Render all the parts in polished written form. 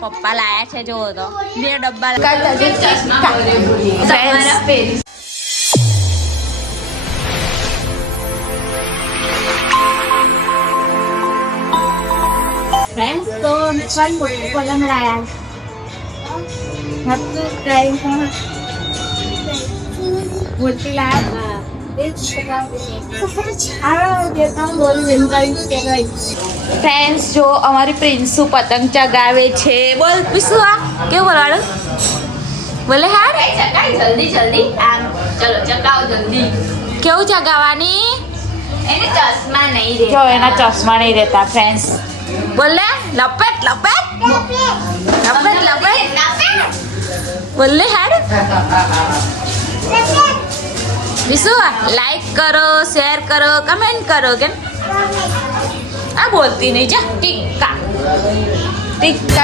પપ્પા લાયા છે જો તો 2 ડબ્બા फ्रेंड्स तो वन पलंग लाया है तो बोलती लाया फ्रेंड्स जो हमारी प्रिंसू पतंग चगावे छे बोल पिसु आ क्यों बोलवाड़ो बोले हार जल्दी जल्दी आम चलो चकाओ जल्दी क्यों चगावानी એને ચશ્મા નહીં રે जो एना चश्मा नहीं रहता फ्रेंड्स बोले लपेट लपेट लपेट लपेट बोले हार विशु लाइक करो शेयर करो कमेंट करो क्या आ बोलती नहीं जा टिक्का टिक्का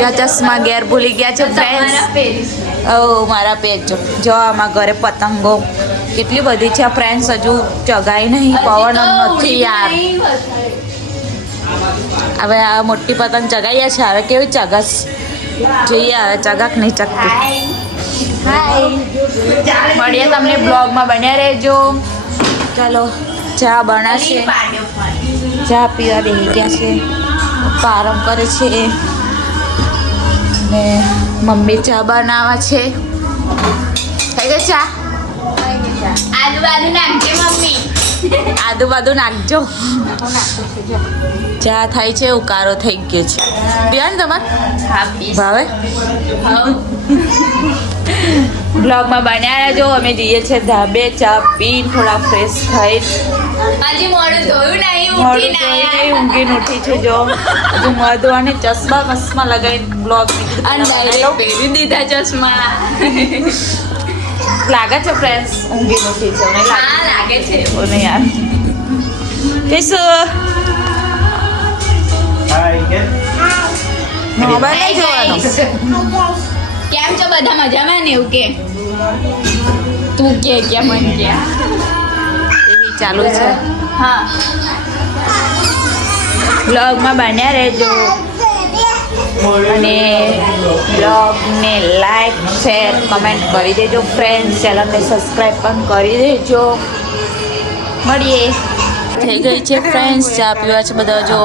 जो चश्मा घेर भूली गया છે फ्रेंड्स ઓ મારા પેજ જો આમાં ઘરે પતંગો કેટલી બધી છે ફ્રેન્ડ્સ હજુ ચગાઈ નહીં પવન નથી યાર હવે આ મોટી પતંગ ચગાઈએ છે હવે કેવી ચગસ જોઈએ હવે ચગાક નહીં ચગતી મળીએ તમને બ્લોગમાં બન્યા રહેજો ચાલો ચા બનાવશે ચા પીવા બેસી ગયા છે પપ્પા આરામ કરે છે ને મમ્મી ચા બનાવે છે થઈ ગઈ ચા આજુબાજુ નાખજે મમ્મી આજુબાજુ નાખજો ચા થાય છે ઉકાળો થઈ ગયો છે પીવા ને તમારે ભાવે બ્લોગમાં બન્યા રહેજો અમે જઈએ છીએ ધાબે ચા પી થોડા ફ્રેશ થઈ હજી મોડું ધોયું નહીં મોડું ઉઠીને જોઈને આયા ઊંઘીને ઉઠી છે જો હજુ મધુ અને ચશ્મા મસ્માં લગાવીને બ્લોગ અને ડાયરેક્ટ પહેરી દીધા ચશ્મા લાગે છે ફ્રેન્ડ્સ ઊંઘીને ઉઠી છે મને હા લાગે છે બોલે યાર પીસુ મોબાઈલ નહીં જોવાનો કેમ છો બધા મજામાં ને એવું કે તું કે કેમ મને કે એવી ચાલુ છે હા બ્લોગમાં બન્યા રહેજો અને બ્લોગને લાઈક શેર કમેન્ટ કરી દેજો ફ્રેન્ડ્સ ચેનલને સબસ્ક્રાઈબ પણ કરી દેજો મળીએ થઈ ગઈ છે ફ્રેન્ડ્સ ચા પીવા છે બધા જો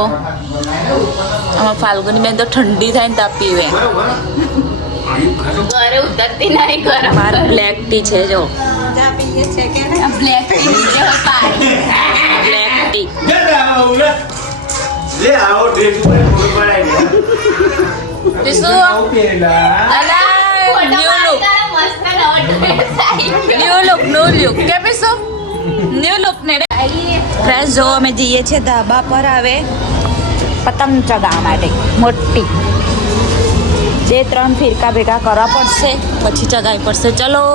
આમાં ફાલ્ગુની બેન તો ઠંડી થાય ને તા પીવે ઘરે ઉતરતી નહીં ઘર બાર બ્લેક ટી છે જો બ્લેક ટી નીચે હોય પાણી બ્લેક ટી ले आओ ड्रेस पर फोटो पड़ाएंगे પીસુ અલા ન્યુ લુક મસ્ત નવો ડ્રેસ આવી ન્યુ લુક કે પીસુ ન્યુ લુક ને ફ્રેન્ડ્સ જો અમે જઈએ છીએ ધાબા પર આવે પતંગ ચગાવવા માટે મોટી 2-3 ફિરકા ભેગા કરવા પડશે પછી ચગાવી પડશે ચલો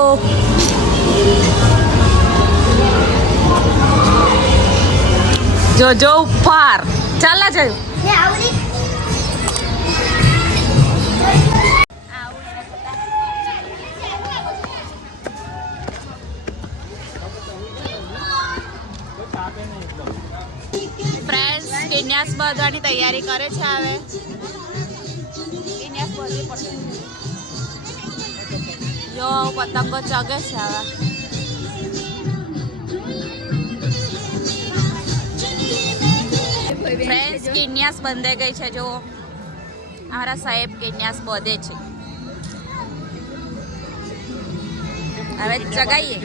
જો જો ઉપર ચાલા જયું ફ્રેન્ડ્સ કેન્યાસ બાંધવાની તૈયારી કરે છે હવે કેન્યાસ બાંધવી પડશે જો પતંગો ચગે છે હવે ફ્રેન્ડ્સ કેન્યાસ બંધાઈ ગઈ છે જો અમારા સાહેબ કેન્યાસ બધે છે હવે ચગાઈએ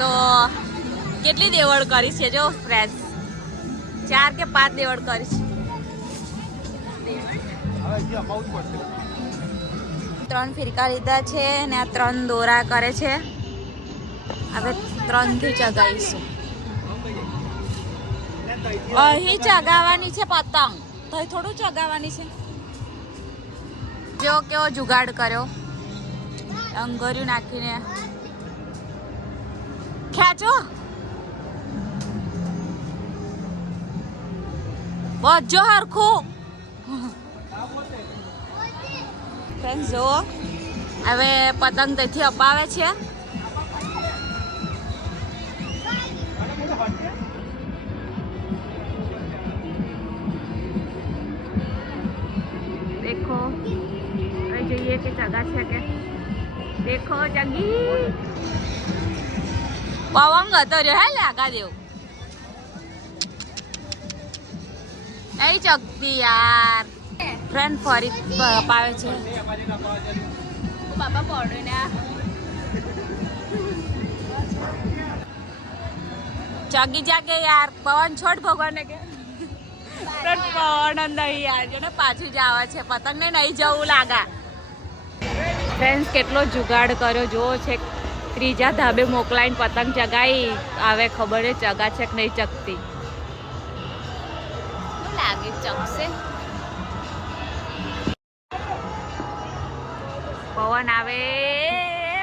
તો કેટલી દેવડ કરી છે જો ફ્રેન્ડ્સ 4 કે 5 દેવડ કરી છે 3 ફિરકા લીધા છે ને આ 3 દોરા કરે છે હવે 3 થી ચગાવીશું અહીં ચગાવવાની છે પતંગ તો થોડું ચગાવવાની છે જો કેવો જુગાડ કર્યો અંગર્યું નાખીને ખેંચો બજો હરખું ફ્રેન્ડ્સ જો હવે પતંગ તેથી અપાવે છે દેખો હવે જોઈએ કે ચગા છે કે દેખો ચગી પવંગ હતો રે હે લાગા દેવ નહીં ચગતી યાર ફ્રેન્ડ ફરી પાવે છે બાપા પડે ને ચગી જાગે યાર પવન છોડ ભગવાન કે પવન અંદર યાર જો ને પાછું જ આવે છે પતંગને નહીં જવું લાગા ફ્રેન્ડ્સ કેટલો જુગાડ કર્યો જો છે ત્રીજા ધાબે મોકલાઈને પતંગ ચગાઈ આવે ખબર ચગા છે કે નહીં ચગતી શું લાગે ચકશે પવન આવે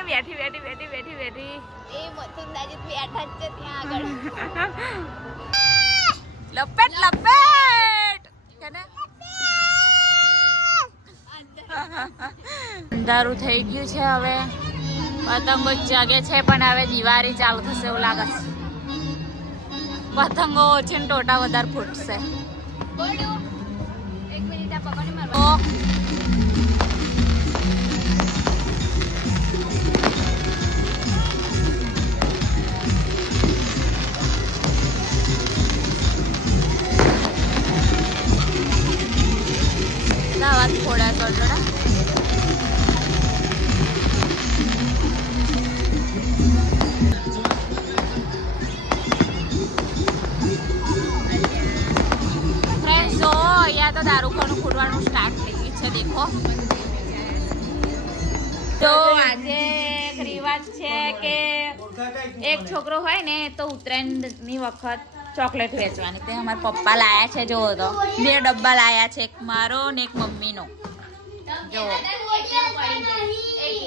બેઠી બેઠી બેઠી બેઠી બેઠી એ મથુંદાજી બેઠા જ છે ત્યાં આગળ લપેટ લપેટ કેને અંધારું થઈ ગયું છે હવે પતંગો જગે છે પણ હવે દિવાળી ચાલુ થશે એવું લાગે છે પતંગો ઓછી ને ટોટા વધારે ફૂટશે બોલું 1 મિનિટ આ પપ્પાને મારવા તો વાત થોડા કરજો ને ફ્રેન્ડ્સ જો અહીંયા તો દારૂખાનું ફૂટવાનું સ્ટાર્ટ થઈ ગયું છે દેખો તો આજે એક રિવાજ છે કે એક છોકરો હોય ને તો ઉત્તરાયણની વખત ચોકલેટ વેચવાની તે અમારા પપ્પા લાયા છે જોવો તો 2 ડબ્બા લાયા છે એક મારો ને એક મમ્મીનો જો એક